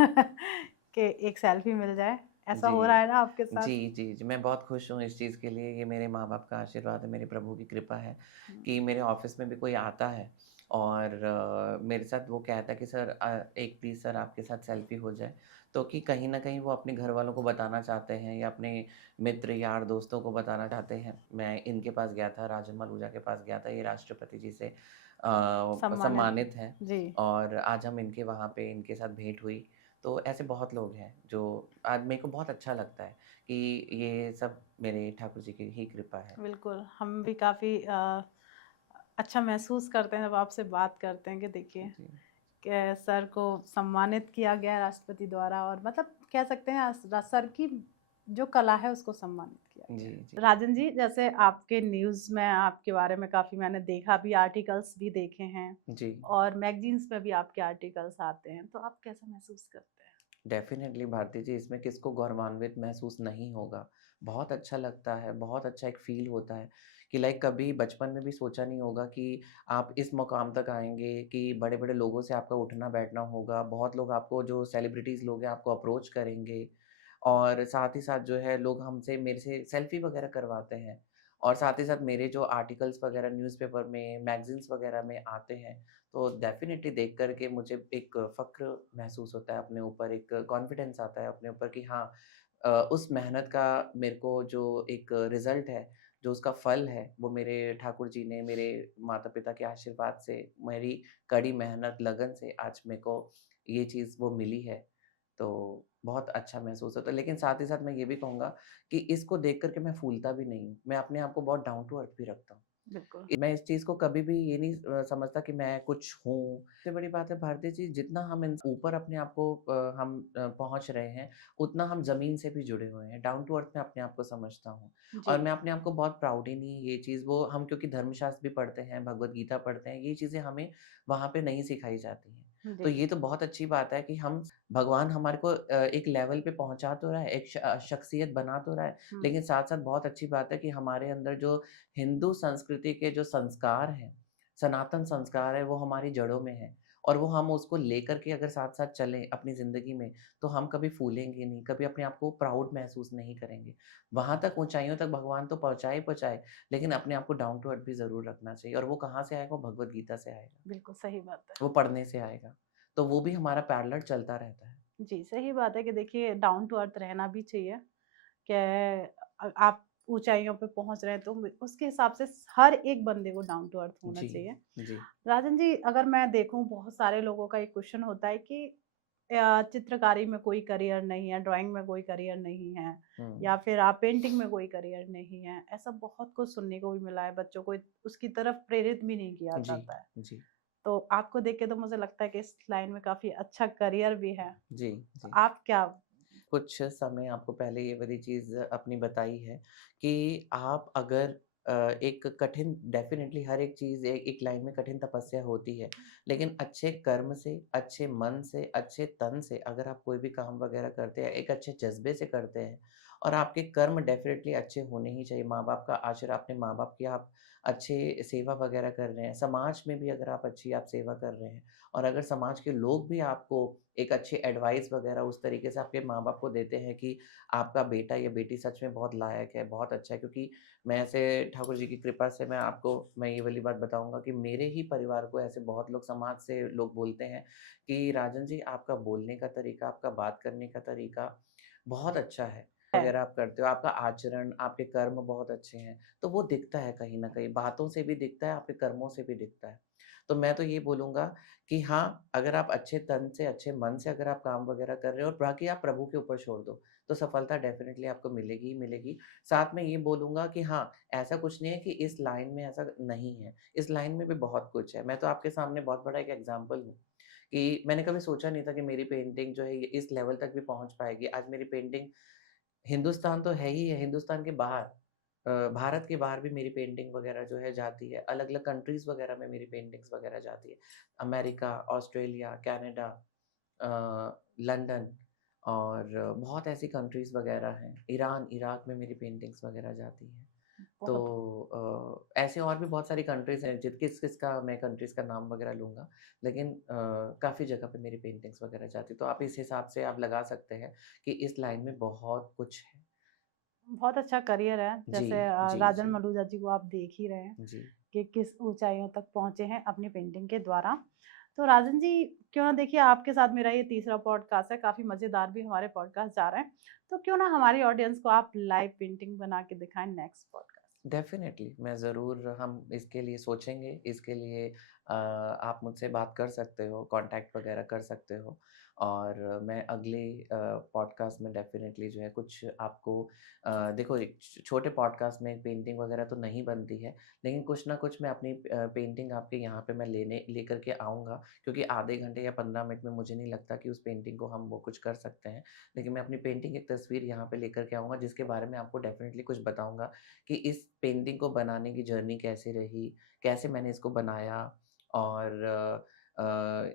कि एक सेल्फ़ी मिल जाए। ऐसा जी। हो रहा है ना आपके साथ? जी, जी, जी। मैं बहुत खुश हूँ इस चीज़ के लिए, ये मेरे माँ-बाप का आशीर्वाद है, मेरे प्रभु की कृपा है हुँ, कि मेरे ऑफ़िस में भी कोई आता है और मेरे साथ वो कहता है कि सर, एक प्लीज़ सर आपके साथ सेल्फ़ी हो जाए। तो कि कहीं न कहीं वो अपने घरवालों को बताना चाहते हैं या अपने मित्र, यार, दोस्तों को बताना चाहते हैं। मैं इनके पास गया था, राजन मलूजा के पास गया था, ये राष्ट्रपति जी से सम्मानित सम्मानित हैं, जी, और आज हम इनके वहाँ पे इनके साथ भेंट हुई। तो ऐसे बहुत लोग हैं जो आज मेरे को बहुत अच्छा लगता है कि ये सब मेरे ठाकुर जी की ही कृपा है। बिल्कुल। हम भी काफ़ी अच्छा महसूस करते हैं जब आपसे बात करते हैं कि देखिए जी, कि सर को सम्मानित किया गया राष्ट्रपति द्वारा, और मतलब कह सकते हैं सर की जो कला है उसको सम्मानित किया गया जी, है। जी, राजन जी, जैसे आपके न्यूज़ में आपके बारे में काफ़ी मैंने देखा भी, आर्टिकल्स भी देखे हैं जी। और मैगज़ीन्स में भी आपके आर्टिकल्स आते हैं, तो आप कैसा महसूस करते हैं? डेफ़िनेटली भारती जी, इसमें किसको गौरवान्वित महसूस नहीं होगा। बहुत अच्छा लगता है, बहुत अच्छा एक फ़ील होता है कि लाइक कभी बचपन में भी सोचा नहीं होगा कि आप इस मुकाम तक आएँगे, कि बड़े-बड़े लोगों से आपका उठना-बैठना होगा। बहुत लोग आपको, जो सेलिब्रिटीज़ लोग हैं, आपको अप्रोच करेंगे, और साथ ही साथ जो है लोग हमसे मेरे से सेल्फ़ी वग़ैरह करवाते हैं, और साथ ही साथ मेरे जो आर्टिकल्स वग़ैरह न्यूज़पेपर में, मैगज़ीन्स वग़ैरह में आते हैं, तो डेफ़िनेटली देख कर के मुझे एक फ़क्र महसूस होता है अपने ऊपर, एक कॉन्फिडेंस आता है अपने ऊपर कि हाँ, उस मेहनत का मेरे को जो एक रिज़ल्ट है, जो उसका फल है, वो मेरे ठाकुर जी ने, मेरे माता-पिता के आशीर्वाद से, मेरी कड़ी मेहनत, लगन से आज मेरे को ये चीज़ वो मिली है। तो बहुत अच्छा महसूस होता है। लेकिन साथ ही साथ मैं ये भी कहूँगा कि इसको देख कर के मैं फूलता भी नहीं हूँ। मैं अपने आप को बहुत डाउन टू अर्थ भी रखता हूँ। बिल्कुल। मैं इस चीज़ को कभी भी ये नहीं समझता कि मैं कुछ हूँ। सबसे बड़ी बात है भारती जी, जितना हम ऊपर अपने आप को हम पहुँच रहे हैं, उतना हम ज़मीन से भी जुड़े हुए हैं। डाउन टू अर्थ मैं अपने आप को समझता हूँ, जी, और मैं अपने आप को बहुत प्राउड, नहीं ये चीज़, वो हम क्योंकि धर्मशास्त्र भी पढ़ते हैं, भगवद गीता पढ़ते हैं, ये चीज़ें हमें वहाँ पे नहीं सिखाई जाती हैं। तो जी। ये तो बहुत अच्छी बात है कि हम, भगवान हमारे को एक लेवल पे पहुँचा तो रहा है, एक शख्सियत बना तो रहा है, हुँ, लेकिन साथ-साथ बहुत अच्छी बात है कि हमारे अंदर जो हिंदू संस्कृति के जो संस्कार हैं, सनातन संस्कार है, वो हमारी जड़ों में है, और वो हम उसको लेकर के अगर साथ-साथ चलें अपनी ज़िंदगी में, तो हम कभी फूलेंगे नहीं, कभी अपने आप को प्राउड महसूस नहीं करेंगे। वहाँ तक ऊँचाइयों तक भगवान तो पहुँचाए ही पहुँचाए, लेकिन अपने आप को डाउन टू अर्थ भी ज़रूर रखना चाहिए और वो कहाँ से आएगा? वो भगवद गीता से आएगा, बिल्कुल सही बात है। वो पढ़ने से आएगा। तो वो भी हमारा पैरेलल चलता रहता है। जी, सही बात है कि देखिए डाउन टू अर्थ रहना भी चाहिए कि आप ऊँचाइयों पे पहुँच रहे हैं तो उसके हिसाब से हर एक बंदे को डाउन टू अर्थ होना जी, चाहिए। जी। राजन जी, अगर मैं देखूँ बहुत सारे लोगों का एक क्वेश्चन होता है कि चित्रकारी में कोई करियर नहीं है, ड्राइंग में कोई करियर नहीं है हुँ। या फिर आप पेंटिंग में कोई करियर नहीं है। ऐसा बहुत कुछ सुनने को भी मिला है, बच्चों को उसकी तरफ प्रेरित भी नहीं किया जी, जाता है। जी। तो आपको देख के तो मुझे लगता है कि इस लाइन में काफ़ी अच्छा करियर भी है। जी, तो जी। आप क्या कुछ समय आपको पहले ये वाली चीज़ अपनी बताई है कि आप अगर एक कठिन डेफ़िनेटली हर एक चीज़ एक लाइन में कठिन तपस्या होती है। लेकिन अच्छे कर्म से, अच्छे मन से, अच्छे तन से अगर आप कोई भी काम वग़ैरह करते हैं, एक अच्छे जज़्बे से करते हैं और आपके कर्म डेफ़िनेटली अच्छे होने ही चाहिए। माँ-बाप का आशीर्वाद अपने माँ-बाप की आप अच्छे सेवा वग़ैरह कर रहे हैं, समाज में भी अगर आप अच्छी आप सेवा कर रहे हैं और अगर समाज के लोग भी आपको एक अच्छी एडवाइस वग़ैरह उस तरीके से आपके माँ-बाप को देते हैं कि आपका बेटा या बेटी सच में बहुत लायक है, बहुत अच्छा है। क्योंकि मैं ऐसे ठाकुर जी की कृपा से मैं ये वाली बात बताऊँगा कि मेरे ही परिवार को ऐसे बहुत लोग समाज से लोग बोलते हैं कि राजन जी आपका बोलने का तरीका, आपका बात करने का तरीका बहुत अच्छा है, है? वग़ैरह आप करते हो, आपका आचरण, आपके कर्म बहुत अच्छे हैं। तो वो दिखता है कहीं न कहीं, बातों से भी दिखता है, आपके कर्मों से भी दिखता है। तो मैं तो ये बोलूँगा कि हाँ, अगर आप अच्छे तन से, अच्छे मन से अगर आप काम वग़ैरह कर रहे हो और बाकी आप प्रभु के ऊपर छोड़ दो, तो सफलता डेफ़िनिटली आपको मिलेगी ही मिलेगी। साथ में ये बोलूँगा कि हाँ, ऐसा कुछ नहीं है कि इस लाइन में ऐसा नहीं है, इस लाइन में भी बहुत कुछ है। मैं तो आपके सामने बहुत बड़ा एक एग्ज़ाम्पल हूँ कि मैंने कभी सोचा नहीं था कि मेरी पेंटिंग जो है ये इस लेवल तक भी पहुँच पाएगी। आज मेरी पेंटिंग हिंदुस्तान तो है ही है, हिंदुस्तान के बाहर भारत के बाहर भी मेरी पेंटिंग वग़ैरह जो है जाती है। अलग-अलग कंट्रीज़ वग़ैरह में मेरी पेंटिंग्स वग़ैरह जाती है। अमेरिका, ऑस्ट्रेलिया, कनाडा लंदन और बहुत ऐसी कंट्रीज़ वग़ैरह हैं। ईरान, इराक में मेरी पेंटिंग्स वग़ैरह जाती हैं। तो बहुत ऐसे और भी बहुत सारी कंट्रीज़ हैं किस-किसका मैं कंट्रीज़ का नाम वग़ैरह लूँगा। लेकिन काफ़ी जगह पे मेरी पेंटिंग्स वग़ैरह जाती है। तो आप इस हिसाब से आप लगा सकते हैं कि इस लाइन में बहुत कुछ है। बहुत अच्छा करियर है। जी, जैसे जी, राजन जी। मलूजा जी को आप देख ही रहे हैं जी। कि किस ऊँचाइयों तक पहुँचे हैं अपनी पेंटिंग के द्वारा। तो राजन जी, क्यों ना देखिए आपके साथ मेरा ये तीसरा पॉडकास्ट है, काफ़ी मज़ेदार भी हमारे पॉडकास्ट जा रहे हैं। तो क्यों ना हमारी ऑडियंस को आप लाइव पेंटिंग बना के दिखाएँ नेक्स्ट पॉडकास्ट। डेफ़िनेटली, मैं ज़रूर हम इसके लिए सोचेंगे, इसके लिए आप मुझसे बात कर सकते हो, कॉन्टैक्ट वग़ैरह कर सकते हो और मैं अगले पॉडकास्ट में डेफ़िनेटली जो है कुछ आपको देखो एक छोटे पॉडकास्ट में पेंटिंग वग़ैरह तो नहीं बनती है, लेकिन कुछ ना कुछ मैं अपनी पेंटिंग आपके यहाँ पे मैं लेकर के आऊँगा क्योंकि आधे घंटे या 15 मिनट में मुझे नहीं लगता कि उस पेंटिंग को हम वो कुछ कर सकते हैं। लेकिन मैं अपनी पेंटिंग एक तस्वीर यहाँ पे लेकर के आऊँगा जिसके बारे में आपको डेफ़िनेटली कुछ बताऊँगा कि इस पेंटिंग को बनाने की जर्नी कैसे रही, कैसे मैंने इसको बनाया और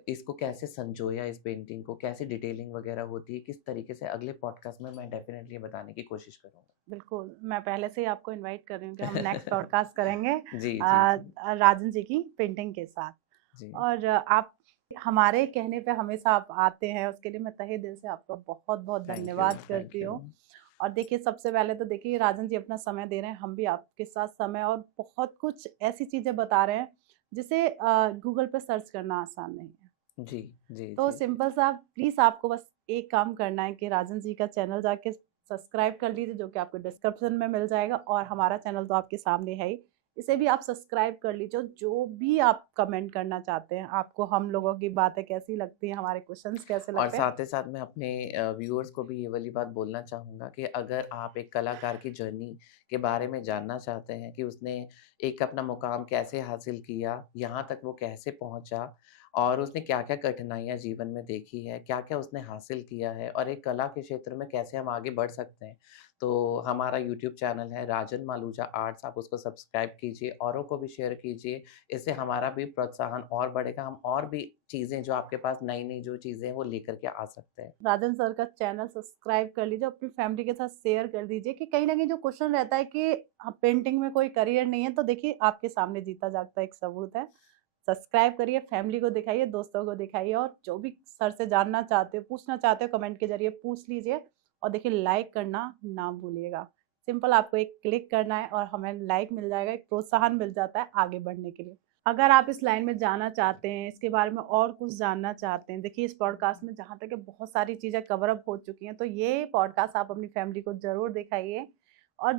इसको कैसे संजोया इस पेंटिंग को, कैसे डिटेलिंग वगैरह होती है, किस तरीके से अगले पॉडकास्ट में मैं डेफ़िनेटली बताने की कोशिश करूँगा। बिल्कुल, मैं पहले से ही आपको इनवाइट कर रही हूँ कि हम नेक्स्ट पॉडकास्ट करेंगे जी, जी, जी। राजन जी की पेंटिंग के साथ। जी, और आप हमारे कहने पे हमेशा आप आते हैं, उसके लिए मैं तहे दिल से आपका बहुत-बहुत थैंक यू, धन्यवाद थैंक करती यू। हूँ। और देखिए सबसे पहले तो देखिए राजन जी अपना समय दे रहे हैं, हम भी आपके साथ समय और बहुत कुछ ऐसी चीज़ें बता रहे हैं, जिसे गूगल पे सर्च करना आसान नहीं है। जी, जी, तो जी। सिंपल सा प्लीज़ आपको बस एक काम करना है कि राजन जी का चैनल जाके सब्सक्राइब कर लीजिए, जो कि आपको डिस्क्रिप्शन में मिल जाएगा और हमारा चैनल तो आपके सामने है ही। इसे भी आप सब्सक्राइब कर लीजिए और जो भी आप कमेंट करना चाहते हैं, आपको हम लोगों की बातें कैसी लगती हैं, हमारे क्वेश्चन्स कैसे और लगते हैं। साथ ही साथ मैं अपने व्यूअर्स को भी ये वाली बात बोलना चाहूँगा कि अगर आप एक कलाकार की जर्नी के बारे में जानना चाहते हैं कि उसने एक अपना मुकाम कैसे हासिल किया, यहाँ तक वो कैसे पहुँचा और उसने क्या-क्या कठिनाइयाँ जीवन में देखी है, क्या-क्या उसने हासिल किया है और एक कला के क्षेत्र में कैसे हम आगे बढ़ सकते हैं। तो हमारा यूट्यूब चैनल है राजन मालूजा आर्ट्स, आप उसको सब्सक्राइब कीजिए, औरों को भी शेयर कीजिए। इससे हमारा भी प्रोत्साहन और बढ़ेगा, हम और भी चीज़ें जो आपके पास नई-नई जो चीज़ें हैं वो लेकर के आ सकते हैं। राजन सर का चैनल सब्सक्राइब कर लीजिए, अपनी फैमिली के साथ शेयर कर दीजिए कि कहीं न कहीं जो क्वेश्चन रहता है कि पेंटिंग में कोई करियर नहीं है, तो देखिए आपके सामने जीता जागता एक सबूत है। सब्सक्राइब करिए, फैमिली को दिखाइए, दोस्तों को दिखाइए, और जो भी सर से जानना चाहते हो, पूछना चाहते हो, कमेंट के ज़रिए पूछ लीजिए। और देखिए, लाइक करना ना भूलिएगा। सिंपल आपको एक क्लिक करना है और हमें लाइक मिल जाएगा, एक प्रोत्साहन मिल जाता है आगे बढ़ने के लिए। अगर आप इस लाइन में जाना चाहते हैं, इसके बारे में और कुछ जानना चाहते हैं, देखिए इस पॉडकास्ट में जहाँ तक है बहुत सारी चीज़ें कवर अप हो चुकी हैं, तो ये पॉडकास्ट आप अपनी फैमिली को ज़रूर दिखाइए और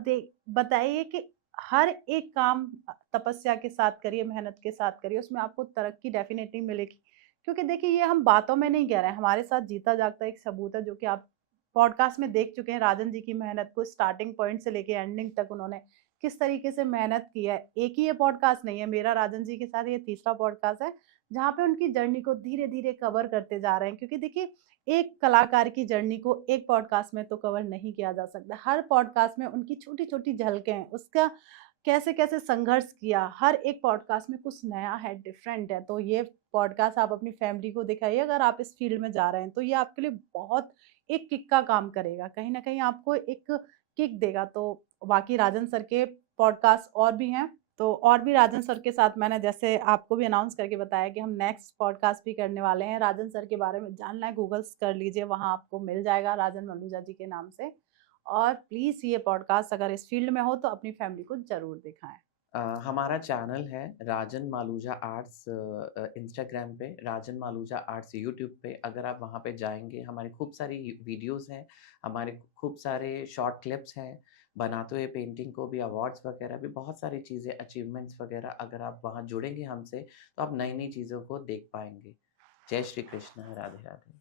बताइए कि हर एक काम तपस्या के साथ करिए, मेहनत के साथ करिए, उसमें आपको तरक्की डेफ़िनेटली मिलेगी। क्योंकि देखिए, ये हम बातों में नहीं कह रहे हैं, हमारे साथ जीता जागता एक सबूत है, जो कि आप पॉडकास्ट में देख चुके हैं। राजन जी की मेहनत को स्टार्टिंग पॉइंट से लेके एंडिंग तक उन्होंने किस तरीके से मेहनत की है। एक ही ये पॉडकास्ट नहीं है, मेरा राजन जी के साथ ये तीसरा पॉडकास्ट है, जहाँ पे उनकी जर्नी को धीरे-धीरे कवर करते जा रहे हैं। क्योंकि देखिए, एक कलाकार की जर्नी को एक पॉडकास्ट में तो कवर नहीं किया जा सकता। हर पॉडकास्ट में उनकी छोटी-छोटी झलकें हैं, उसका कैसे-कैसे संघर्ष किया, हर एक पॉडकास्ट में कुछ नया है, डिफरेंट है। तो ये पॉडकास्ट आप अपनी फैमिली को दिखाइए, अगर आप इस फील्ड में जा रहे हैं, तो ये आपके लिए बहुत एक किक का काम करेगा। कहीं न कहीं आपको एक किक देगा। तो बाकी राजन सर के पॉडकास्ट और भी हैं, तो और भी राजन सर के साथ मैंने जैसे आपको भी अनाउंस करके बताया कि हम नेक्स्ट पॉडकास्ट भी करने वाले हैं। राजन सर के बारे में जानना है, गूगल्स कर लीजिए, वहाँ आपको मिल जाएगा राजन मलूजा जी के नाम से। और प्लीज़ ये पॉडकास्ट अगर इस फील्ड में हो तो अपनी फैमिली को ज़रूर दिखाएँ। हमारा चैनल है राजन मालूजा आर्ट्स, इंस्टाग्राम पे, राजन मालूजा आर्ट्स यूट्यूब पे। अगर आप वहाँ पे जाएँगे, हमारी खूब सारी वीडियोज़ हैं, हमारे खूब सारे शॉर्ट क्लिप्स हैं, बनाते हुए पेंटिंग को भी अवार्ड्स वगैरह भी बहुत सारी चीज़ें, अचीवमेंट्स वगैरह, अगर आप वहाँ जुड़ेंगे हमसे, तो आप नई-नई चीज़ों को देख पाएँगे। जय श्री कृष्ण, राधे राधे।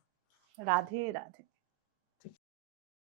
राधे, राधे।